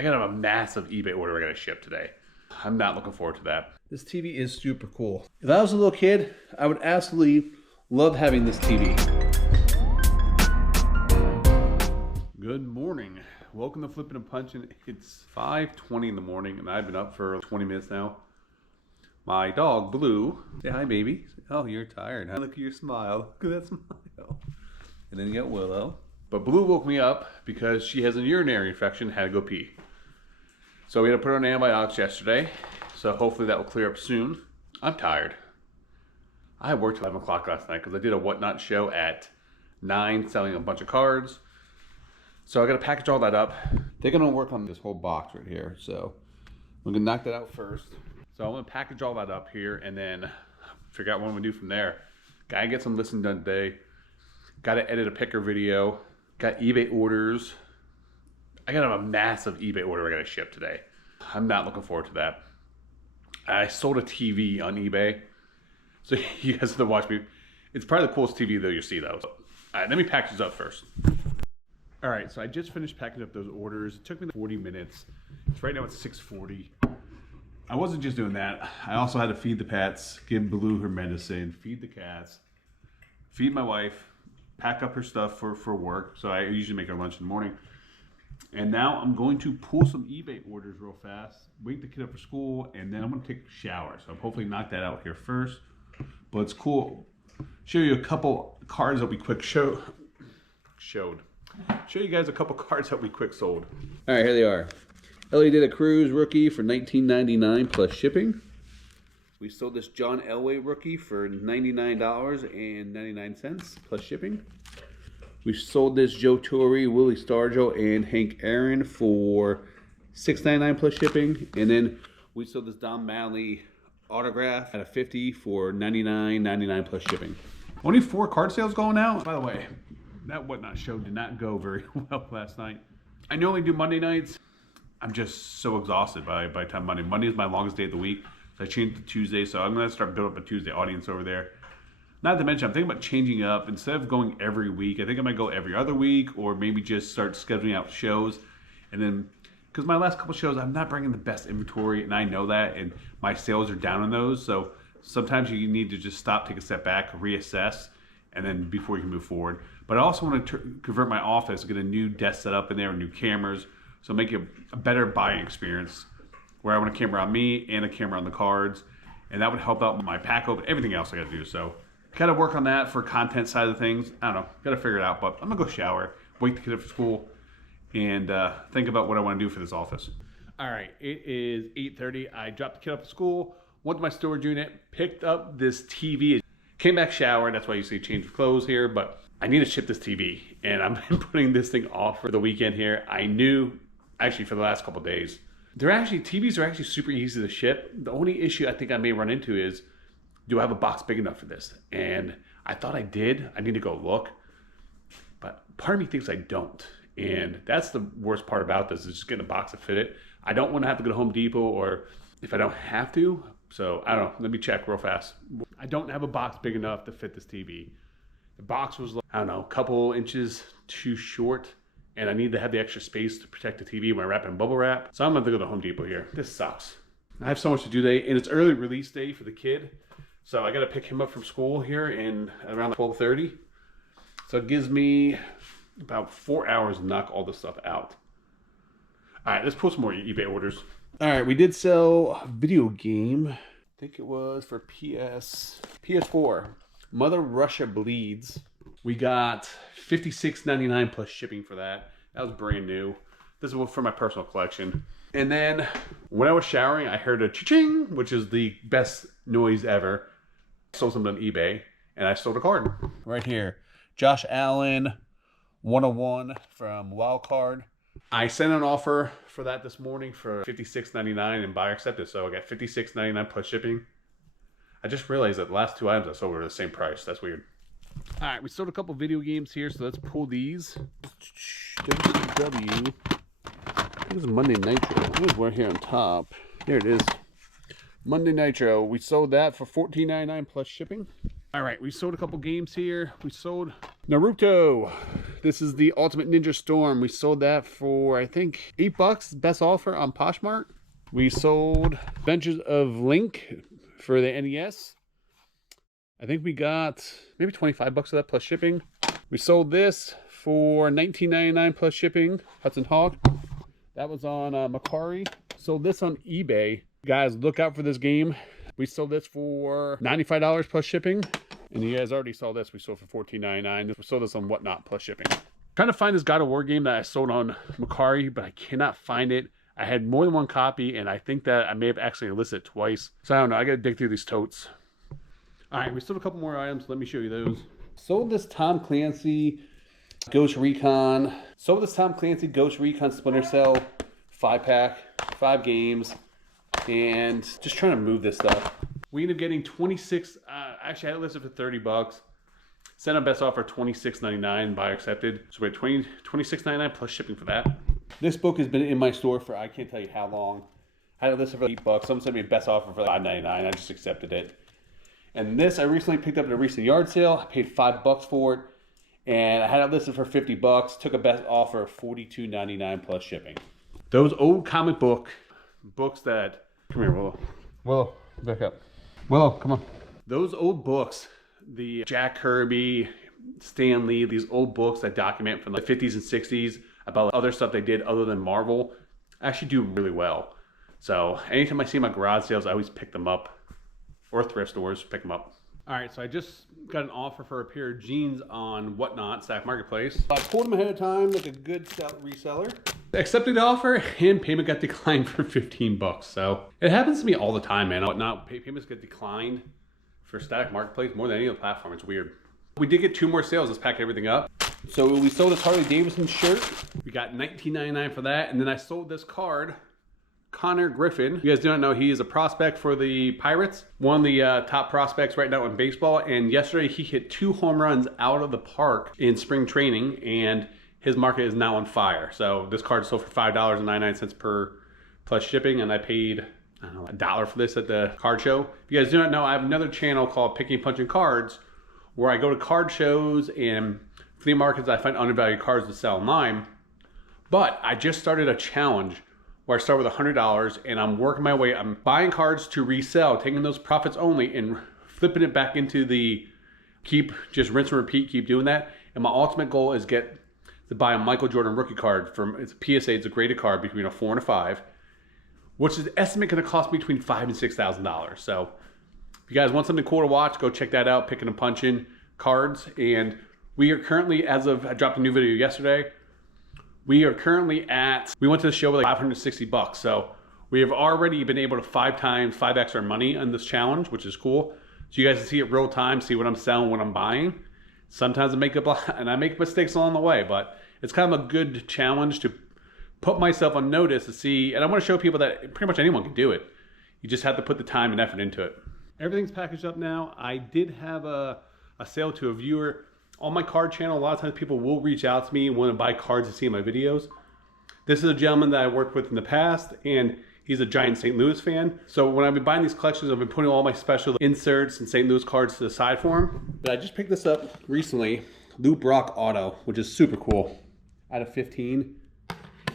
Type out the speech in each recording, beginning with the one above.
I got a massive eBay order I gotta ship today. I'm not looking forward to that. This TV is super cool. If I was a little kid, I would absolutely love having this TV. Good morning. Welcome to Flipping and Punching. It's 5:20 in the morning and I've been up for 20 minutes now. My dog, Blue, say hi, baby. Oh, you're tired, huh? Look at your smile. Look at that smile. And then you got Willow. But Blue woke me up because she has a urinary infection, had to go pee. So we had to put her on antibiotics yesterday. So hopefully that will clear up soon. I'm tired. I worked till 11 o'clock last night because I did a whatnot show at 9 selling a bunch of cards. So I got to package all that up. They're going to work on this whole box right here. So we're going to knock that out first. So I'm going to package all that up here and then figure out what I'm going to do from there. Got to get some listings done today. Got to edit a picker video. Got eBay orders. I got a massive eBay order I got to ship today. I'm not looking forward to that. I sold a TV on eBay. So you guys have to watch me. It's probably the coolest TV though you'll see though. So, all right, let me package this up first. All right, so I just finished packing up those orders. It took me 40 minutes. It's right now it's 6:40. I wasn't just doing that. I also had to feed the pets, give Blue her medicine, feed the cats, feed my wife, pack up her stuff for work. So I usually make her lunch in the morning. And now I'm going to pull some eBay orders real fast, wake the kid up for school, and then I'm going to take a shower. So I'm hopefully knock that out here first. But it's cool. Show you a couple cards that we quick showed. Show you guys a couple cards that we quick sold. All right, here they are. Ellie did a Cruz rookie for $19.99 plus shipping. We sold this John Elway rookie for $99.99 plus shipping. We sold this Joe Torre, Willie Stargell, and Hank Aaron for $6.99 plus shipping. And then we sold this Don Malley autograph at a $50 for $99.99 plus shipping. Only 4 card sales going out. By the way, that whatnot show did not go very well last night. I normally do Monday nights. I'm just so exhausted by the time Monday. Monday is my longest day of the week. So I changed to Tuesday, so I'm going to start building up a Tuesday audience over there. Not to mention, I'm thinking about changing up. Instead of going every week, I think I might go every other week or maybe just start scheduling out shows. And then, because my last couple shows, I'm not bringing the best inventory, and I know that, and my sales are down on those. So sometimes you need to just stop, take a step back, reassess, and then before you can move forward. But I also want to convert my office, get a new desk set up in there, new cameras, so make it a better buying experience where I want a camera on me and a camera on the cards. And that would help out my pack open, everything else I got to do. So got to work on that for content side of things. I don't know, got to figure it out, but I'm gonna go shower, wake the kid up for school, and think about what I want to do for this office. All right, it is 8:30. I dropped the kid up at school, went to my storage unit, picked up this TV, came back showered. That's why you see change of clothes here, but I need to ship this TV, and I've been putting this thing off for the weekend here. I knew, actually for the last couple of days, TVs are actually super easy to ship. The only issue I think I may run into is, do I have a box big enough for this? And I thought I did. I need to go look. But part of me thinks I don't. And that's the worst part about this, is just getting a box to fit it. I don't want to have to go to Home Depot, or if I don't have to. So I don't know. Let me check real fast. I don't have a box big enough to fit this TV. The box was, I don't know, a couple inches too short. And I need to have the extra space to protect the TV when I wrap it in bubble wrap. So I'm going to go to Home Depot here. This sucks. I have so much to do today. And it's early release day for the kid. So I got to pick him up from school here in around 12:30. So it gives me about 4 hours to knock all this stuff out. All right, let's pull some more eBay orders. All right, we did sell a video game. I think it was for PS4. Mother Russia Bleeds. We got $56.99 plus shipping for that. That was brand new. This is for my personal collection. And then when I was showering, I heard a cha-ching, which is the best noise ever. I sold something on eBay, and I sold a card. Right here. Josh Allen, 101 from Wildcard. I sent an offer for that this morning for $56.99 and buyer accepted. So I got $56.99 plus shipping. I just realized that the last 2 items I sold were the same price. That's weird. All right, we sold a couple video games here, so let's pull these. WCW. It was Monday Nitro. It was right here on top. There it is. Monday Nitro. We sold that for $14.99 plus shipping. All right, we sold a couple games here. We sold Naruto. This is the Ultimate Ninja Storm. We sold that for, I think, $8. Best offer on Poshmark. We sold Adventures of Link for the NES. I think we got maybe $25 for that plus shipping. We sold this for $19.99 plus shipping. Hudson Hawk. That was on Macquarie. Sold this on eBay. Guys, look out for this game. We sold this for $95 plus shipping. And you guys already saw this. We sold for $14.99. We sold this on Whatnot plus shipping. Trying to find this God of War game that I sold on Macquarie, but I cannot find it. I had more than one copy, and I think that I may have actually listed it twice. So I don't know. I got to dig through these totes. All right, we sold a couple more items. Let me show you those. Sold this Tom Clancy Ghost Recon. Sold this Tom Clancy Ghost Recon Splinter Cell 5-pack, 5 games, and just trying to move this stuff. We ended up getting 26. Actually, I had it listed for $30. Sent on best offer $26.99. Buyer accepted. So we had $26.99 plus shipping for that. This book has been in my store for I can't tell you how long. I had it listed for $8. Someone sent me a best offer for $5.99. I just accepted it. And this I recently picked up at a recent yard sale. I paid $5 for it, and I had it listed for $50. Took a best offer of $42.99 plus shipping. Those old comic books that come here, Willow, back up. Willow, come on. Those old books, the Jack Kirby, Stan Lee, these old books that document from the 50s and 60s about other stuff they did other than Marvel, actually do really well. So anytime I see my garage sales, I always pick them up, or thrift stores, pick them up. All right, so I just got an offer for a pair of jeans on Whatnot, Stack Marketplace. I pulled them ahead of time like a good reseller. Accepted the offer, and payment got declined for $15. So it happens to me all the time, man. Whatnot payments get declined for Stack Marketplace more than any other platform. It's weird. We did get 2 more sales. Let's pack everything up. So we sold this Harley Davidson shirt. We got $19.99 for that, and then I sold this card. Connor Griffin. You guys do not know he is a prospect for the Pirates. One of the top prospects right now in baseball. And yesterday he hit 2 home runs out of the park in spring training, and his market is now on fire. So this card sold for $5.99 per plus shipping, and I paid, I don't know, $1 for this at the card show. If you guys do not know, I have another channel called Picking and Punching Cards, where I go to card shows and flea markets. I find undervalued cards to sell online. But I just started a challenge where I start with $100 and I'm working my way. I'm buying cards to resell, taking those profits only and flipping it back into the just rinse and repeat, keep doing that. And my ultimate goal is to buy a Michael Jordan rookie card it's a PSA. It's a graded card between a 4 and a 5, which is estimate going to cost me between $5,000 and $6,000. So if you guys want something cool to watch, go check that out. Picking and Punching Cards. And we are currently, I dropped a new video yesterday. We are currently we went to the show with like $560. So we have already been able to 5x our money on this challenge, which is cool. So you guys can see it real time, see what I'm selling, what I'm buying. Sometimes I make mistakes along the way, but it's kind of a good challenge to put myself on notice to see, and I want to show people that pretty much anyone can do it. You just have to put the time and effort into it. Everything's packaged up now. I did have a sale to a viewer on my card channel. A lot of times people will reach out to me and want to buy cards to see my videos. This is a gentleman that I worked with in the past, and he's a giant St. Louis fan. So when I've been buying these collections, I've been putting all my special inserts and St. Louis cards to the side for him. But I just picked this up recently, Lou Brock Auto, which is super cool, out of 15.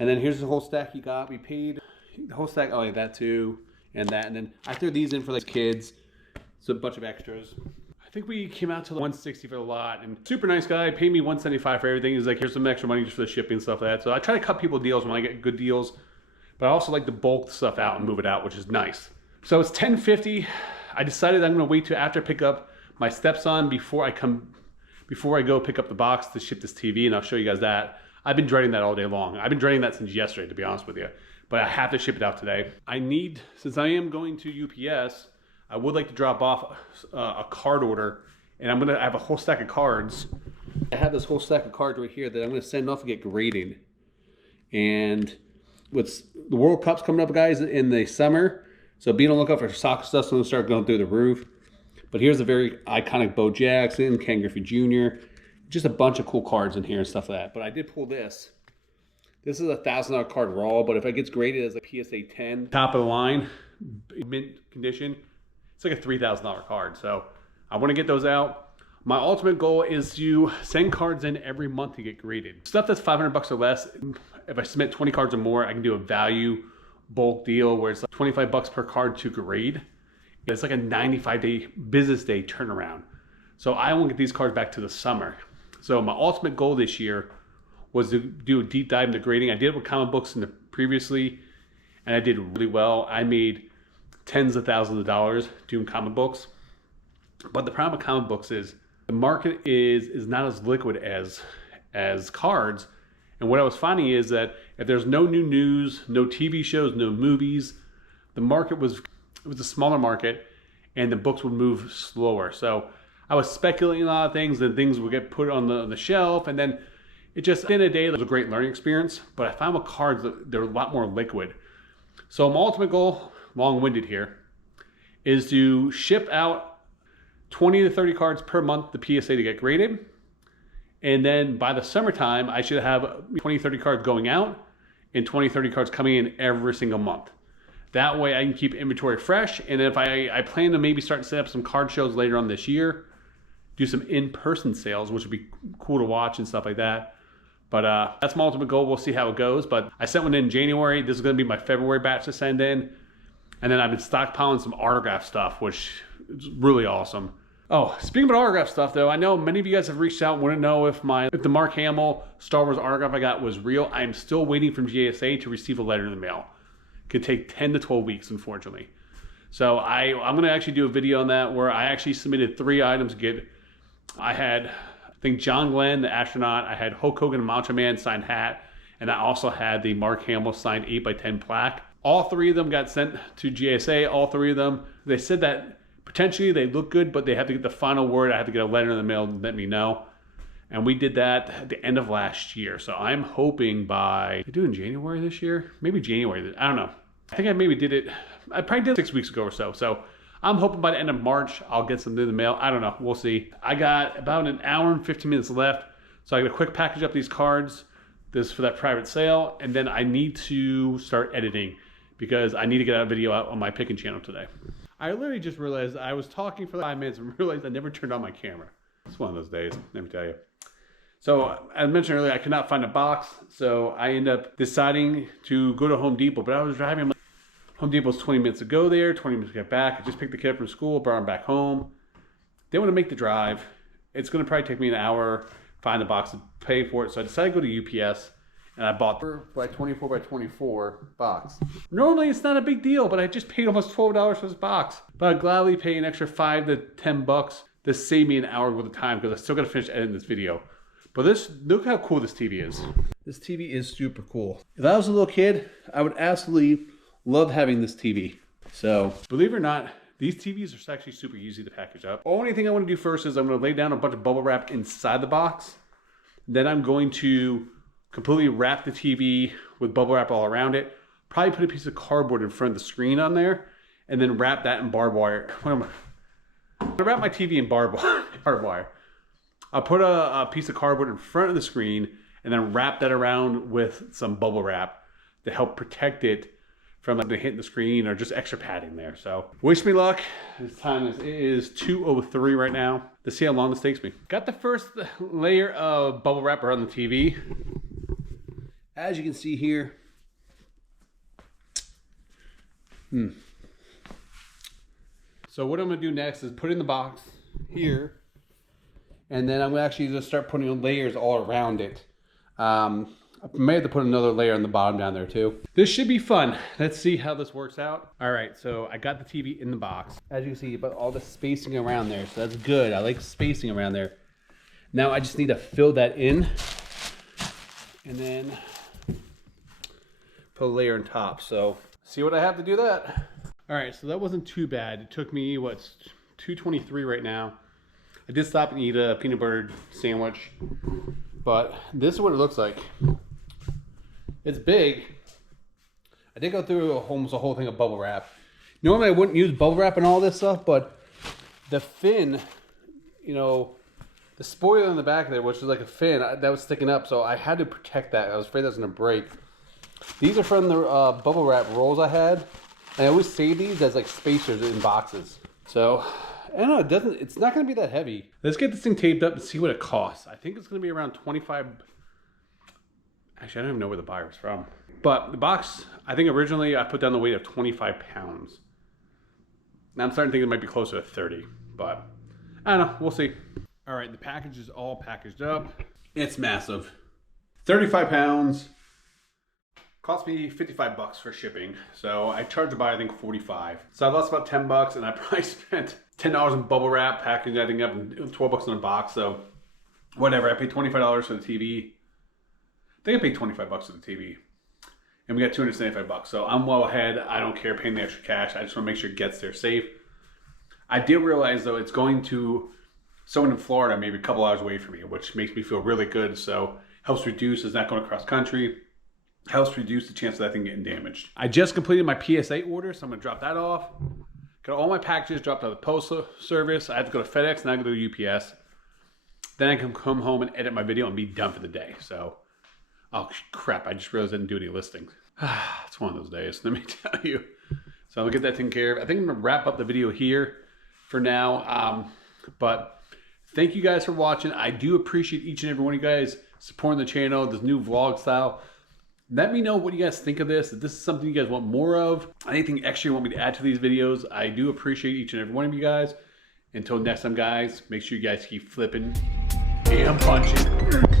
And then here's the whole stack he got. We paid the whole stack, oh yeah, that too, and that. And then I threw these in for like kids, so a bunch of extras. I think we came out to $160 for the lot, and super nice guy, paid me $175 for everything. He's like, here's some extra money just for the shipping and stuff like that. So I try to cut people deals when I get good deals, but I also like to bulk the stuff out and move it out, which is nice. So it's $10.50. I decided I'm gonna wait till after I pick up my stepson before I go pick up the box to ship this TV, and I'll show you guys that. I've been dreading that all day long. I've been dreading that since yesterday, to be honest with you, but I have to ship it out today. Since I am going to UPS, I would like to drop off a card order, and I have a whole stack of cards. I have this whole stack of cards right here that I'm gonna send off and get graded. And with the World Cup's coming up, guys, in the summer, so be on the lookout for soccer stuff. So I'm gonna start going through the roof. But here's a very iconic Bo Jackson, Ken Griffey Jr., just a bunch of cool cards in here and stuff like that. But I did pull this. This is a $1,000 card raw, but if it gets graded as a PSA 10, top of the line, mint condition, it's like a $3,000 card. So I want to get those out. My ultimate goal is to send cards in every month to get graded. Stuff that's 500 bucks or less, if I submit 20 cards or more, I can do a value bulk deal where it's like 25 bucks per card to grade. It's like a 95-day business day turnaround. So I won't get these cards back to the summer. So my ultimate goal this year was to do a deep dive into grading. I did it with comic books previously, and I did really well. I made tens of thousands of dollars doing comic books. But the problem with comic books is the market is not as liquid as cards. And what I was finding is that if there's no new news, no TV shows, no movies, the market was a smaller market, and the books would move slower. So I was speculating a lot of things, and things would get put on the shelf, and then it just, at the end of the day, it was a great learning experience. But I found with cards that they're a lot more liquid. So my ultimate goal, long-winded here, is to ship out 20 to 30 cards per month to PSA to get graded. And then by the summertime, I should have 20, 30 cards going out and 20, 30 cards coming in every single month. That way I can keep inventory fresh. And if I plan to maybe start to set up some card shows later on this year, do some in-person sales, which would be cool to watch and stuff like that. But that's my ultimate goal. We'll see how it goes. But I sent one in January. This is going to be my February batch to send in. And then I've been stockpiling some autograph stuff, which is really awesome. Oh, speaking about autograph stuff though, I know many of you guys have reached out and want to know if the Mark Hamill Star Wars autograph I got was real. I'm still waiting from GSA to receive a letter in the mail. Could take 10 to 12 weeks, unfortunately. So I'm going to actually do a video on that where I actually submitted 3 items. I had, I think, John Glenn, the astronaut. I had Hulk Hogan and Macho Man signed hat. And I also had the Mark Hamill signed 8x10 plaque. All 3 of them got sent to GSA. All 3 of them, they said that potentially they look good, but they have to get the final word. I have to get a letter in the mail to let me know. And we did that at the end of last year. So I'm hoping by, did I do it in January this year? Maybe January, I don't know. I think I maybe did it, I probably did it 6 weeks ago or so. So I'm hoping by the end of March, I'll get something in the mail. I don't know, we'll see. I got about an hour and 15 minutes left. So I got to quick package up these cards, this for that private sale. And then I need to start editing because I need to get a video out on my picking channel today. I literally just realized I was talking for 5 minutes and realized I never turned on my camera. It's one of those days, let me tell you. So as mentioned earlier, I could not find a box. So I ended up deciding to go to Home Depot, but I was driving. Home Depot's 20 minutes to go there, 20 minutes to get back. I just picked the kid up from school, brought him back home. They want to make the drive. It's going to probably take me an hour, find the box, and pay for it. So I decided to go to UPS, and I bought the 24 by 24 box. Normally it's not a big deal, but I just paid almost $12 for this box. But I'd gladly pay an extra 5 to 10 bucks to save me an hour worth of time because I still got to finish editing this video. But look how cool this TV is. This TV is super cool. If I was a little kid, I would absolutely love having this TV. So, believe it or not, these TVs are actually super easy to package up. Only thing I want to do first is I'm going to lay down a bunch of bubble wrap inside the box. Then I'm going to completely wrap the TV with bubble wrap all around it. Probably put a piece of cardboard in front of the screen on there. And then wrap that in barbed wire. I'm going to wrap my TV in barbed wire. I'll put a piece of cardboard in front of the screen and then wrap that around with some bubble wrap to help protect it from like hitting the screen or just extra padding there. So wish me luck. This time is 2:03 right now. Let's see how long this takes me. Got the first layer of bubble wrap around the TV. As you can see here. So what I'm gonna do next is put it in the box here. And then I'm gonna actually just start putting layers all around it. I may have to put another layer on the bottom down there too. This should be fun. Let's see how this works out. All right, so I got the TV in the box. As you can see, but all the spacing around there, so that's good. I like spacing around there. Now I just need to fill that in. And then put a layer on top. So see what I have to do that. All right, so that wasn't too bad. It took me, what's 2:23 right now. I did stop and eat a peanut butter sandwich, but this is what it looks like. It's big. I did go through almost a whole thing of bubble wrap. Normally I wouldn't use bubble wrap and all this stuff, but the fin, you know, the spoiler in the back there, which was like a fin, that was sticking up, so I had to protect that. I was afraid that was going to break. These are from the bubble wrap rolls I had, and I always save these as like spacers in boxes. So I don't know, it doesn't, it's not going to be that heavy. Let's get this thing taped up and see what it costs. I think it's going to be around 25. Actually, I don't even know where the buyer was from. But the box, I think originally I put down the weight of 25 pounds. Now I'm starting to think it might be closer to 30, but I don't know, we'll see. All right, the package is all packaged up. It's massive. 35 pounds. Cost me 55 bucks for shipping. So I charged the buyer, I think 45. So I lost about 10 bucks and I probably spent $10 in bubble wrap, packaging that thing up, and 12 bucks in a box. So whatever, I paid $25 for the TV. I think I paid 25 bucks for the TV. And we got 275 bucks. So I'm well ahead. I don't care paying the extra cash. I just want to make sure it gets there safe. I did realize though, it's going to someone in Florida, maybe a couple hours away from me, which makes me feel really good. So helps reduce, it's not going across country. Helps reduce the chance of that thing getting damaged. I just completed my PSA order, so I'm gonna drop that off. Got all my packages dropped out of the postal service. I have to go to FedEx, and I go to UPS. Then I can come home and edit my video and be done for the day. So, oh crap, I just realized I didn't do any listings. It's one of those days, let me tell you. So I'm gonna get that taken care of. I think I'm gonna wrap up the video here for now. But thank you guys for watching. I do appreciate each and every one of you guys supporting the channel, this new vlog style. Let me know what you guys think of this. If this is something you guys want more of, anything extra you want me to add to these videos, I do appreciate each and every one of you guys. Until next time, guys, make sure you guys keep flipping and punching.